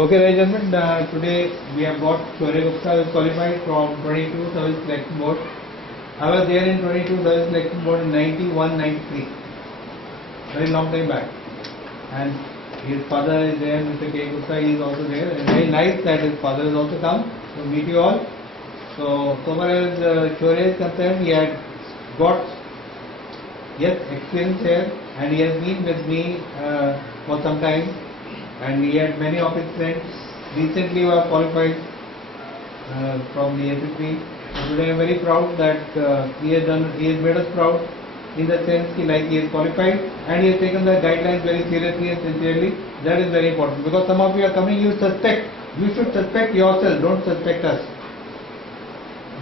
Okay, ladies and gentlemen, today we have got Shaurya Gupta, who is qualified from 22 Service Selection Board. I was there in 22 Service Selection Board in 91, 93, very long time back. And his father is there, Mr. K. Gupta, he is also there. And very nice that his father has also come to meet you all. So far as Shaurya is concerned, he had got experience here, and he has been with me for some time. And he had many of his friends recently were qualified from the SSB. So today I am very proud that he has made us proud in the sense that he is qualified and he has taken the guidelines very seriously and sincerely. That is very important, because some of you are coming, you should suspect yourself, don't suspect us.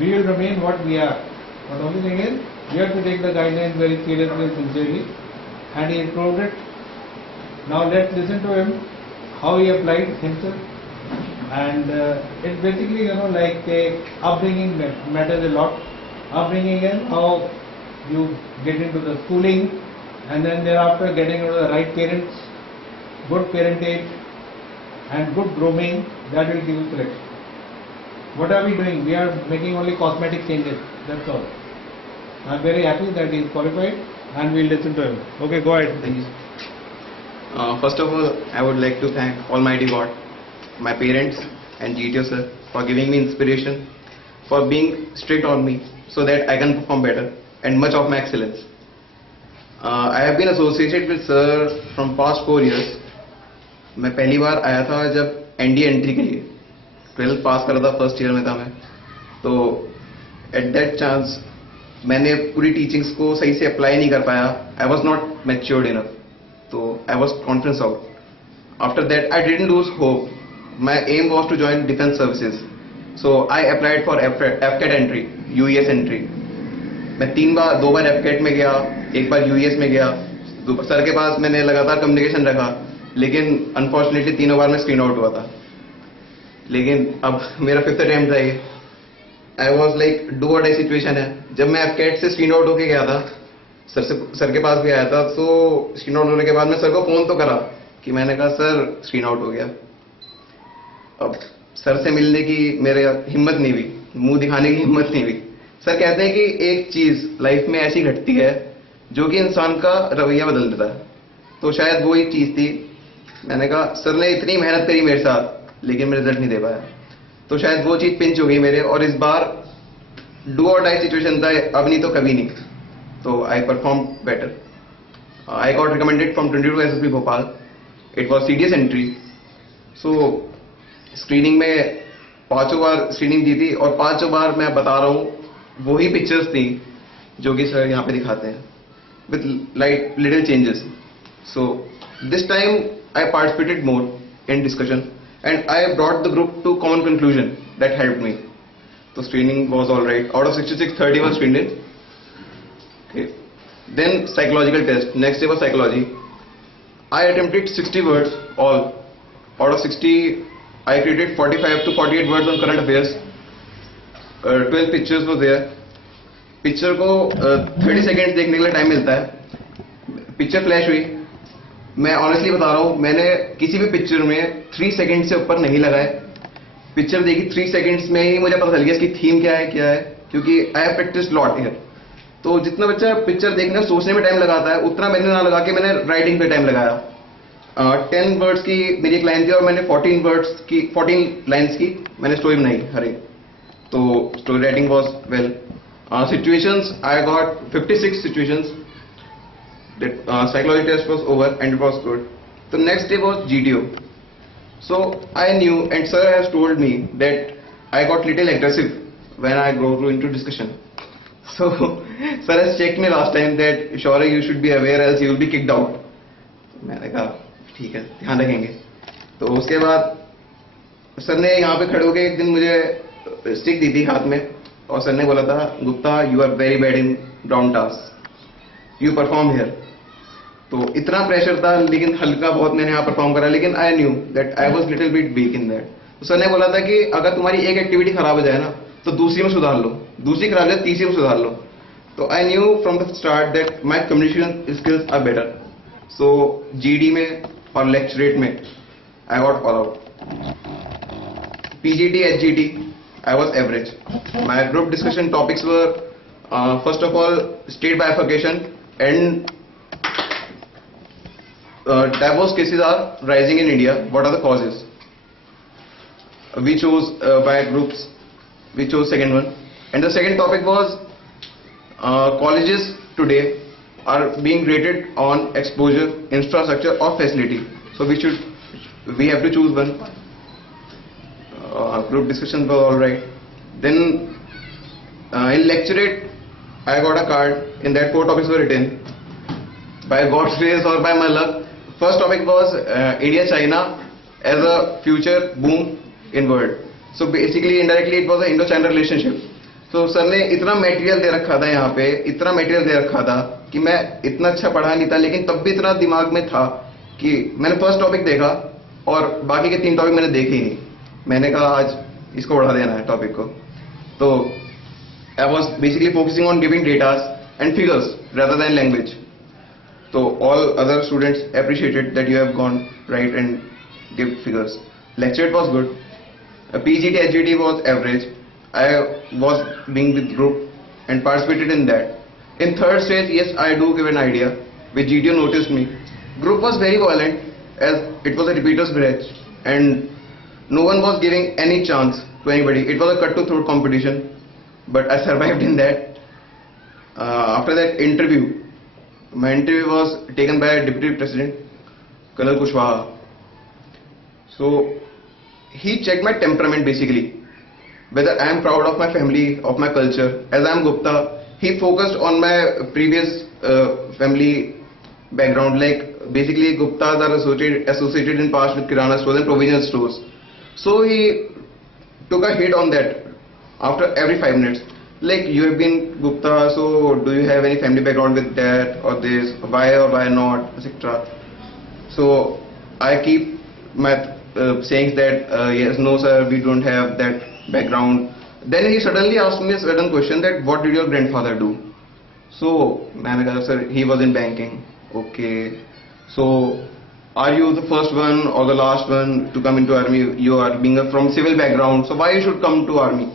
We will remain what we are. But the only thing is, we have to take the guidelines very seriously and sincerely, and he has proved it. Now let's listen to him, how he applied himself, and it's basically like upbringing matters a lot. Upbringing is how you get into the schooling, and then thereafter getting into the right parents, good parentage and good grooming, that will give you selection. What are we doing? We are making only cosmetic changes, that's all. I am very happy that he is qualified and we will listen to him. Okay, go ahead. Thank you. First of all, I would like to thank Almighty God, my parents and GTO sir for giving me inspiration, for being strict on me so that I can perform better and much of my excellence. I have been associated with sir from past 4 years. मैं पहली बार आया था जब NDA entry के लिए 12th पास करा था, first year में था मैं. तो एट दैट चांस मैंने पूरी टीचिंग्स को सही से अप्लाई नहीं कर पाया. आई was not matured enough. So I was confidence out. After that, I didn't lose hope. My aim was to join defense services. So I applied for FCAT entry, UES entry. मैं 2 बार FCAT में गया, 1 बार UES में गया. Sir के पास मैंने लगातार communication रखा, लेकिन अनफॉर्चुनेटली 3 बार में स्क्रीन आउट हुआ था. लेकिन अब मेरा 5th अटेम्प्ट था ये. आई वॉज लाइक डू और डाई सिचुएशन है. जब मैं FCAT से स्क्रीन आउट होके गया था, सर के पास भी आया था, तो स्क्रीन आउट होने के बाद मैं सर को फोन तो करा कि मैंने कहा सर स्क्रीन आउट हो गया. अब सर से मिलने की मेरे हिम्मत नहीं हुई, मुंह दिखाने की हिम्मत नहीं हुई. सर कहते हैं कि एक चीज लाइफ में ऐसी घटती है जो कि इंसान का रवैया बदल देता है. तो शायद वो एक चीज थी. मैंने कहा सर ने इतनी मेहनत करी मेरे साथ, लेकिन मैं रिजल्ट नहीं दे पाया. तो शायद वो चीज पिंच हो गई मेरे, और इस बार डू और डाई सिचुएशन था, अब नहीं तो कभी नहीं. So I performed better. I got recommended from 22 SSB Bhopal. It was CDS entry. So screening में 5 बार स्क्रीनिंग दी थी, और 5 बार मैं बता रहा हूँ वही पिक्चर्स थी जो कि सर यहाँ पे दिखाते हैं, with little changes. So this time I participated more in discussion and I brought the group to common conclusion that helped me. So screening was all right. Out of 66, 30 was screened in. Okay. Then psychological test. Next day was psychology. I attempted 60 words all. Out of 60, I created 45 to 48 words on current affairs. 12 pictures were there. Picture को 30 seconds देखने के लिए time मिलता है. Picture flash हुई. मैं honestly बता रहा हूँ, मैंने किसी भी पिक्चर में 3 सेकेंड से ऊपर नहीं लगाए. पिक्चर देखी 3 सेकेंड्स में ही मुझे पता चल गया इसकी थीम क्या है, क्योंकि I have practised lot here. तो जितना बच्चा पिक्चर देखने सोचने में टाइम लगाता है, उतना मैंने ना लगा के मैंने राइटिंग पे टाइम लगाया. 10 वर्ड्स की मेरी एक लाइन थी और मैंने 14 लाइन्स की मैंने स्टोरी बनाई हर एक. तो story writing was well. Situations I got 56 situations. Psychology test was over and it was good. The next day was GTO. So I knew, and sir has told me that I got little aggressive when I go into discussion. So sir has checked me last time that Shaurya, you should be aware else you will be kicked out. मैंने कहा ठीक है, ध्यान रखेंगे. तो उसके बाद sir ने यहाँ पे खड़े होकर एक दिन मुझे स्टिक दी थी हाथ में, और सर ने बोला था, Gupta you are very bad in ground task, you perform here. तो इतना प्रेशर था, लेकिन हल्का बहुत मैंने यहाँ परफॉर्म करा. लेकिन I knew that I was little bit weak in that. तो सर ने बोला था कि अगर तुम्हारी एक एक्टिविटी खराब हो जाए ना, तो दूसरी में सुधार लो, दूसरी खराब हो जाए तीसरी में सुधार लो. तो I knew from the start that my communication skills are better. So GD में और लेक्चरेट में I got all out. PGT, HGT, I was average. My group discussion topics were first of all state bifurcation and divorce cases are rising in India. What are the causes? We chose by groups. We chose second one, and the second topic was colleges today are being rated on exposure, infrastructure, or facility. So we have to choose one. Group discussions were all right. Then in lecturate, I got a card. In that 4 topics were written. By God's grace or by my luck, first topic was India-China as a future boom in world. So basically, indirectly, it was an Indo-China relationship. So sir ने इतना material दे रखा था यहाँ पे, इतना material दे रखा था कि मैं इतना अच्छा पढ़ा नहीं था, लेकिन तब भी इतना दिमाग में था कि मैंने फर्स्ट टॉपिक देखा और बाकी के 3 टॉपिक मैंने देखे ही नहीं. मैंने कहा आज इसको बढ़ा देना है टॉपिक को. तो I was basically focusing on giving datas and figures rather than language. So all other students appreciated that you have gone right and give figures. Lecture was good. PGT, HGT was average. I was being with group and participated in that. In third stage, yes, I do give an idea, which GTO noticed me. Group was very violent as it was a repeaters batch and no one was giving any chance to anybody. It was a cut to throat competition, but I survived in that. After that interview, my interview was taken by Deputy President Colonel Kushwaha. So he checked my temperament basically, whether I am proud of my family, of my culture. As I am Gupta, he focused on my previous family background, like basically Guptas are associated in past with Kirana stores and provisional stores. So he took a hit on that after every 5 minutes. Like, you have been Gupta, so do you have any family background with that or this, why or why not, etc. So I keep my sayings that yes, no sir, we don't have that background. Then he suddenly asked me a certain question that what did your grandfather do? So manager sir, he was in banking. Okay, so are you the first one or the last one to come into army? You are being from civil background, so why you should come to army?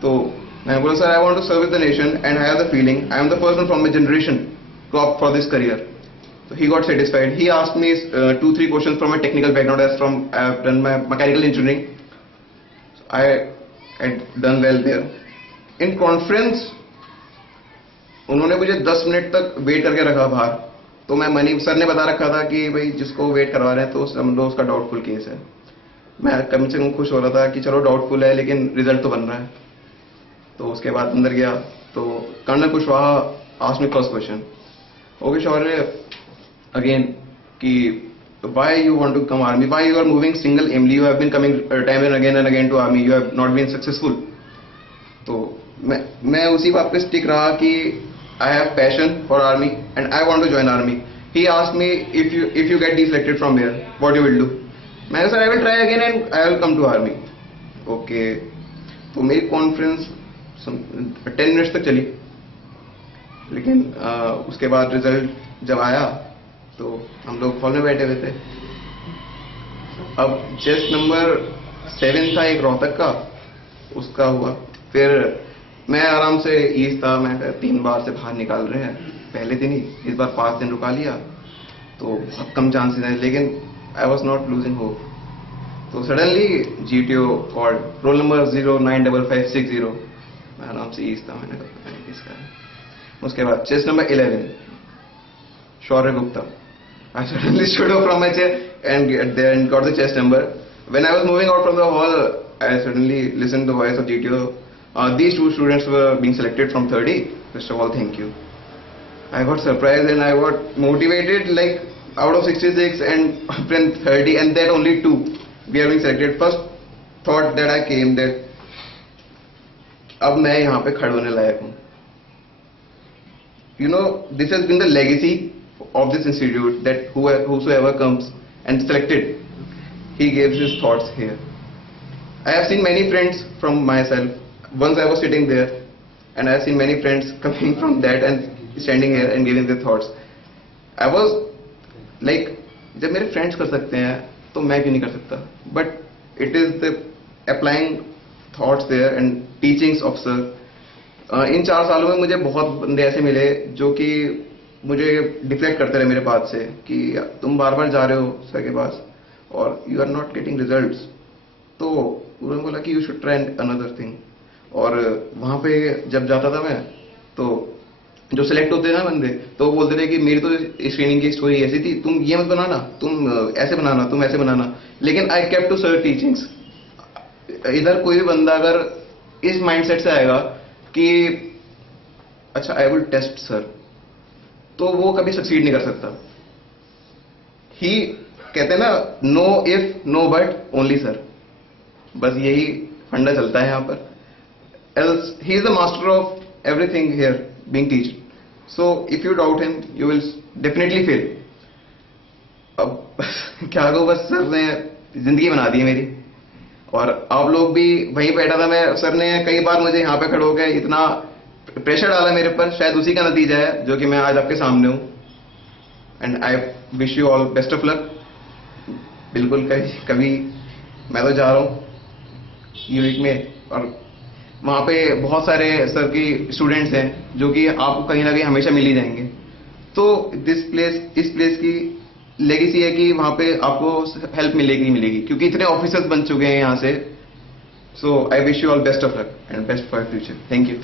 So I told sir, I want to serve the nation and I have the feeling I am the person from my generation to opt for this career. So he got satisfied. He asked me 2-3 questions from my technical background. As from I have done my mechanical engineering. So I had done well there. In conference, उन्होंने मुझे 10 minute तक wait करके रखा बाहर. तो मैं money sir ने बता रखा था कि भाई जिसको वेट करवा रहे हैं तो समझो उसका डाउटफुल केस है. मैं कम से कम खुश हो रहा था कि चलो डाउटफुल है लेकिन रिजल्ट तो बन रहा है. तो उसके बाद अंदर गया तो colonel Kushwaha asked me first question. Okay Shaurya, again कि why you want to come army, why you are moving single aimly, you have been coming time and again to army, you have not been successful. तो मैं उसी बात पे stick रहा कि I have passion for army and I want to join army. He asked me if you get deselected from here, what you will do? मैंने sir I will try again and I will come to army. Okay, तो मेरी conference 10 minutes तक चली, लेकिन उसके बाद result जब आया तो हम लोग हॉल में बैठे हुए थे. अब चेस्ट नंबर 7 था एक रोहतक का, उसका हुआ. फिर मैं आराम से ईज था, मैं 3 बार से बाहर निकाल रहे हैं पहले दिन ही, इस बार 5 दिन रुका लिया तो अब कम चांसेस हैं, लेकिन I was not losing hope. तो suddenly GTO called roll number 095560. मैं आराम से ईज था, मैंने कहा किसका है. उसके बाद chest number 11 Shaurya Gupta. I suddenly stood up from my chair and got the chest number. When I was moving out from the hall, I suddenly listened to the voice of GTO. These 2 students were being selected from 30. First of all, thank you. I got surprised and I got motivated, like out of 66 and from 30 and that only 2 we are being selected. First thought that I came that अब मैं यहाँ पे खड़े होने लायक हूँ. You know, this has been the legacy of this institute, that whosoever comes and selected, he gives his thoughts here. I have seen many friends from myself. Once I was sitting there and I have seen many friends coming from that and standing here and giving their thoughts. I was like, जब मेरे friends कर सकते हैं तो मैं क्यों नहीं कर सकता. But it is the applying thoughts there and teachings of sir. इन 4 सालों में मुझे बहुत बंदे ऐसे मिले जो कि मुझे डिफ्लेक्ट करते रहे मेरे बात से कि तुम बार बार जा रहे हो सर के पास और you are not getting results. तो उन्होंने बोला कि you should try another thing. और वहाँ पे जब जाता था मैं, तो जो सिलेक्ट होते थे ना बंदे, तो वो बोलते थे कि मेरी तो इस ट्रेनिंग की स्टोरी ऐसी थी, तुम ये मत बनाना, तुम ऐसे बनाना, तुम ऐसे बनाना। लेकिन I kept to sir teachings. इधर कोई भी बंदा अगर इस माइंडसेट से आएगा कि अच्छा आई विल टेस्ट सर, तो वो कभी सक्सीड नहीं कर सकता। ही कहते हैं ना, no if no but only sir, बस यही फंडा चलता है यहाँ पर। else he is the master of everything here being taught, so if you doubt him you will definitely fail। अब क्या कहूँ, बस सर ने जिंदगी बना दी है मेरी। और आप लोग भी, वहीं बैठा था मैं, सर ने कई बार मुझे यहाँ पे खड़े होकर इतना प्रेशर डाला मेरे पर, शायद उसी का नतीजा है जो कि मैं आज आपके सामने हूँ। And I wish you all best of luck. बिल्कुल कभी मैं तो जा रहा हूँ यूनिक में, और वहाँ पे बहुत सारे सर की स्टूडेंट्स हैं जो कि आपको कहीं ना कहीं हमेशा मिल ही जाएंगे। तो इस प्लेस की लेगेसी है कि वहाँ पे आपको हेल्प मिलेगी ही मिलेगी, क्योंकि इतने ऑफिसर्स बन चुके हैं यहाँ से। So I wish you all best of luck and best for future. Thank you.